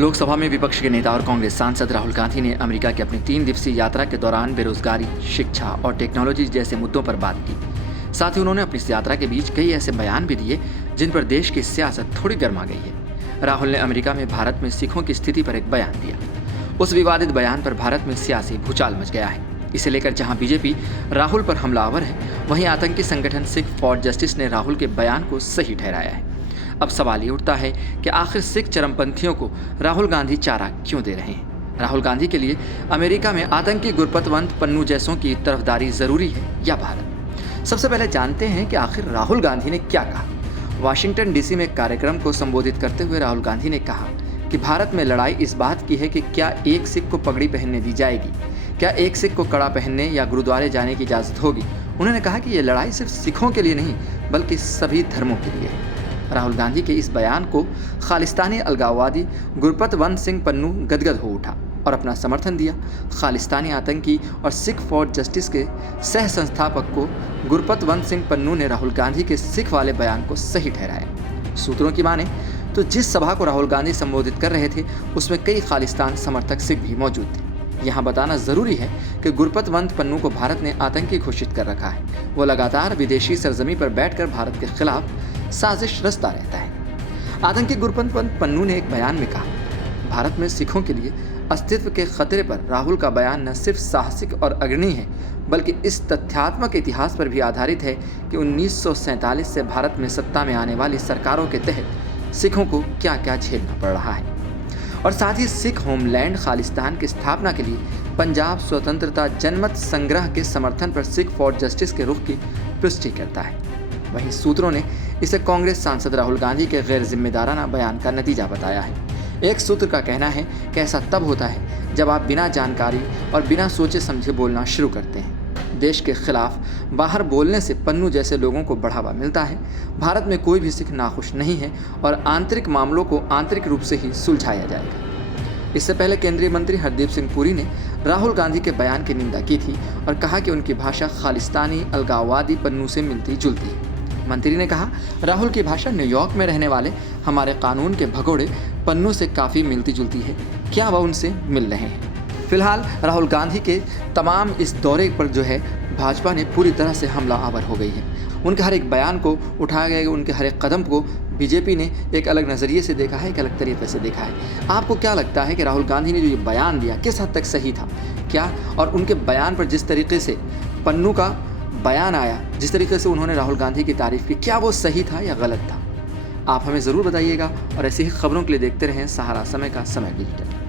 लोकसभा में विपक्ष के नेता और कांग्रेस सांसद राहुल गांधी ने अमेरिका की अपनी 3 दिवसीय यात्रा के दौरान बेरोजगारी, शिक्षा और टेक्नोलॉजी जैसे मुद्दों पर बात की। साथ ही उन्होंने अपनी इस यात्रा के बीच कई ऐसे बयान भी दिए जिन पर देश की सियासत थोड़ी गर्मा गई है। राहुल ने अमेरिका में भारत में सिखों की स्थिति पर एक बयान दिया। उस विवादित बयान पर भारत में सियासी भूचाल मच गया है। इसे लेकर जहां बीजेपी राहुल पर हमलावर है, वहीं आतंकी संगठन सिख फॉर जस्टिस ने राहुल के बयान को सही ठहराया है। अब सवाल ये उठता है कि आखिर सिख चरमपंथियों को राहुल गांधी चारा क्यों दे रहे हैं? राहुल गांधी के लिए अमेरिका में आतंकी गुरपतवंत पन्नू जैसों की तरफदारी जरूरी है या भारत? सबसे पहले जानते हैं कि आखिर राहुल गांधी ने क्या कहा। वाशिंगटन डीसी में एक कार्यक्रम को संबोधित करते हुए राहुल गांधी ने कहा कि भारत में लड़ाई इस बात की है कि क्या एक सिख को पगड़ी पहनने दी जाएगी, क्या एक सिख को कड़ा पहनने या गुरुद्वारे जाने की इजाज़त होगी। उन्होंने कहा कि ये लड़ाई सिर्फ सिखों के लिए नहीं बल्कि सभी धर्मों के लिए है। राहुल गांधी के इस बयान को खालिस्तानी अलगाववादी गुरपतवंत सिंह पन्नू गदगद हो उठा और अपना समर्थन दिया। खालिस्तानी आतंकी और सिख फॉर जस्टिस के सह संस्थापक को गुरपतवंत सिंह पन्नू ने राहुल गांधी के सिख वाले बयान को सही ठहराया। सूत्रों की माने तो जिस सभा को राहुल गांधी संबोधित कर रहे थे उसमें कई खालिस्तान समर्थक सिख भी मौजूद थे। यहाँ बताना जरूरी है कि गुरपतवंत पन्नू को भारत ने आतंकी घोषित कर रखा है। वो लगातार विदेशी सरजमी पर बैठकर भारत के खिलाफ साजिश रचता रहता है। आतंकी गुरपतवंत पन्नू ने एक बयान में कहा, भारत में सिखों के लिए अस्तित्व के खतरे पर राहुल का बयान न सिर्फ साहसिक और अग्रणी है बल्कि इस तथ्यात्मक इतिहास पर भी आधारित है कि 1947 से भारत में सत्ता में आने वाली सरकारों के तहत सिखों को क्या क्या झेलना पड़ रहा है। और साथ ही सिख होमलैंड खालिस्तान की स्थापना के लिए पंजाब स्वतंत्रता जनमत संग्रह के समर्थन पर सिख फॉर जस्टिस के रुख की पुष्टि करता है। वहीं सूत्रों ने इसे कांग्रेस सांसद राहुल गांधी के गैर जिम्मेदाराना बयान का नतीजा बताया है। एक सूत्र का कहना है कि ऐसा तब होता है जब आप बिना जानकारी और बिना सोचे समझे बोलना शुरू करते हैं। देश के खिलाफ बाहर बोलने से पन्नू जैसे लोगों को बढ़ावा मिलता है। भारत में कोई भी सिख नाखुश नहीं है और आंतरिक मामलों को आंतरिक रूप से ही सुलझाया जाएगा। इससे पहले केंद्रीय मंत्री हरदीप सिंह पुरी ने राहुल गांधी के बयान की निंदा की थी और कहा कि उनकी भाषा खालिस्तानी अलगाववादी पन्नू से मिलती जुलती है। मंत्री ने कहा, राहुल की भाषा न्यूयॉर्क में रहने वाले हमारे कानून के भगोड़े पन्नू से काफ़ी मिलती जुलती है। क्या वह उनसे मिल रहे हैं? फिलहाल राहुल गांधी के तमाम इस दौरे पर जो है भाजपा ने पूरी तरह से हमला आवर हो गई है। उनके हर एक बयान को उठाया गया, उनके हर एक कदम को बीजेपी ने एक अलग नज़रिए से देखा है, एक अलग तरीके से देखा है। आपको क्या लगता है कि राहुल गांधी ने जो ये बयान दिया किस हद तक सही था क्या? और उनके बयान पर जिस तरीके से पन्नू का बयान आया, जिस तरीके से उन्होंने राहुल गांधी की तारीफ की, क्या वो सही था या गलत था? आप हमें ज़रूर बताइएगा और ऐसी ही खबरों के लिए देखते रहें सहारा समय का समय डिजिटल।